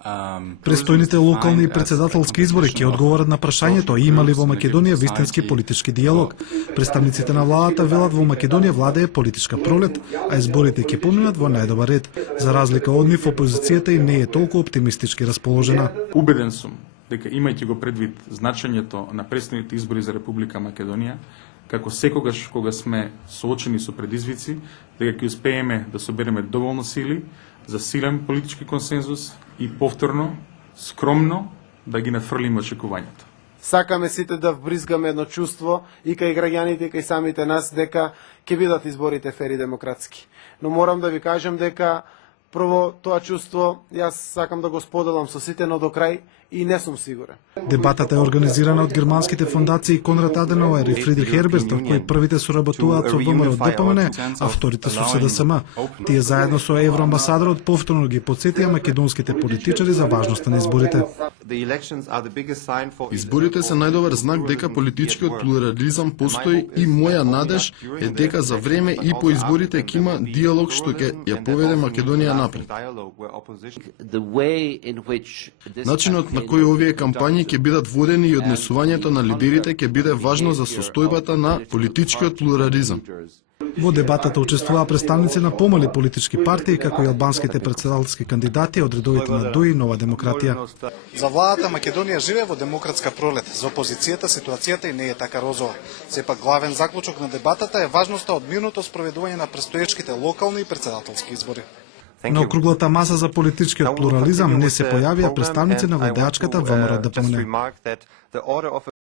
Престојните локални и председателски избори ќе одговорат на прашањето има ли во Македонија вистински политички диалог. Представниците на владата велат во Македонија владее политичка пролет, а изборите ќе поминат во најдобар ред. За разлика од нив, опозицијата и не е толку оптимистички расположена. Убеден сум дека имајќи го предвид значењето на предстојните избори за Република Македонија, како секогаш кога сме соочени со предизвици, дека ќе успееме да собереме доволно сили за силен политички консензус и повторно, скромно да ги надфрлиме очекувањата. Сакаме сите да вбризгаме едно чувство и кај граѓаните и кај самите нас дека ќе бидат изборите фер и демократски. Но морам да ви кажам дека прво тоа чувство јас сакам да го споделам со сите, но до крај и не сум сигурен. Дебатата е организирана од германските фондации Конрад Аденауер и Фридрих Ерберт, од кои првите соработуваат со ВМРО ДПМН, а вторите со СДСМ. Тие заедно со евроамбасадорот повторно ги потсетија македонските политичари за важноста на изборите. Изборите се најдобар знак дека политичкиот плурализам постои и моја надеж е дека за време и по изборите ќе има диалог што ќе ја поведе Македонија напред. Начинот на кој овие кампањи ќе бидат водени и однесувањето на лидерите ќе биде важно за состојбата на политичкиот плурализам. Во дебатата учествуваа представници на помали политички партии, како и албанските председателски кандидати од редовите на ДОИ и Нова демократија. За владата Македонија живее во демократска пролет. За опозицијата ситуацијата и не е така розова. Сепак главен заклучок на дебатата е важноста од мирното спроведување на предстоечките локални и председателски избори. На округлата маса за политичкиот плурализам не се појавија представници на владеачката ВМРО ДПМН.